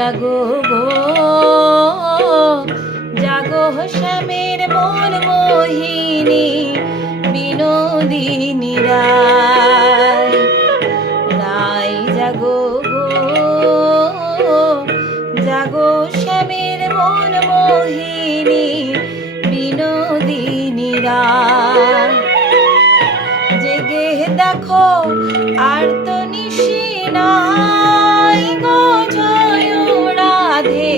জাগো গো জাগো শ্যামের মন মোহিনী বিনোদিনী রায় রায় জাগো গো জাগো শ্যামের মন মোহিনী বিনোদিনী রায় জেগে দেখো আর তো নিশি নাই গো জয় রাধে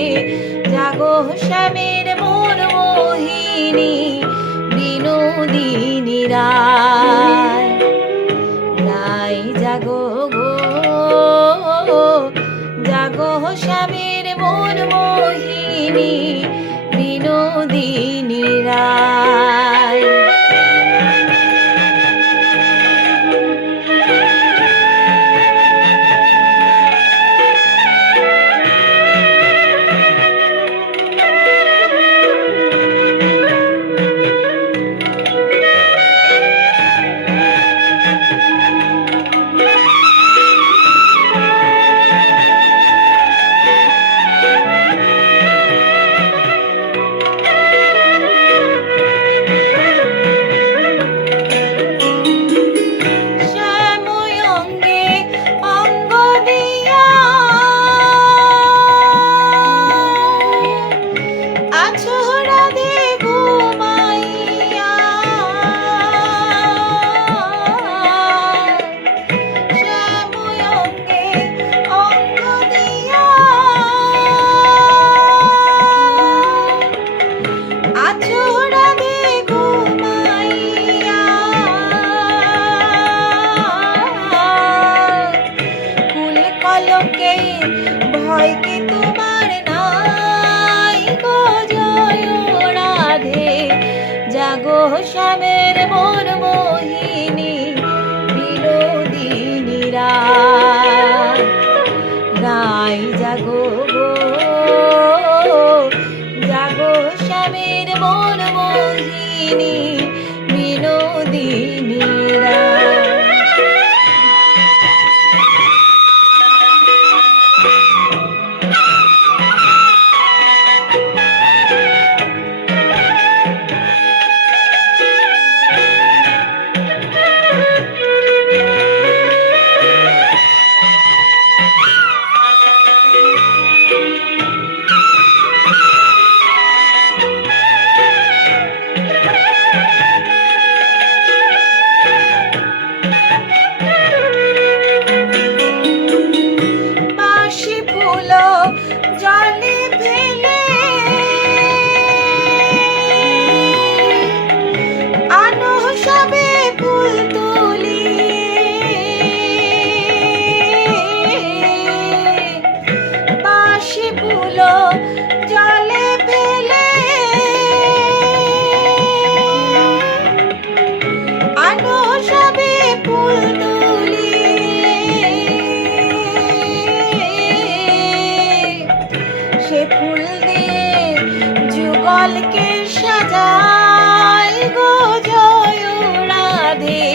জাগো শ্যামের মন মোহিনী বিনোদিনী রায় রায় জাগো গো জাগো শ্যামের মন মোহিনী বিনোদিনী রায় ভয় কি তোমার নাই গো জয় রাধে জাগো শ্যামের মন মোহিনী বিনোদিনী রায় রায় জাগো গো জাগো শ্যামের মন মোহিনী বিনোদিনী রায় জলে ফেলে আনো সবে ফুল তুলি বাসি ফুল জলে ফেলে আনো সবে ফুল তুলি ফুল দিয়ে যুগলকে সাজাই গো জয় রাধে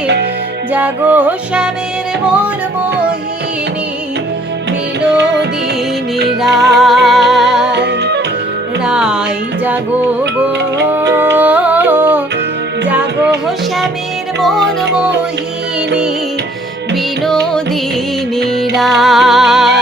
জাগো শ্যামের মন মোহিনী বিনোদিনী রায় রায় জাগো গো জাগো শ্যামের মন মোহিনী বিনোদিনী রায়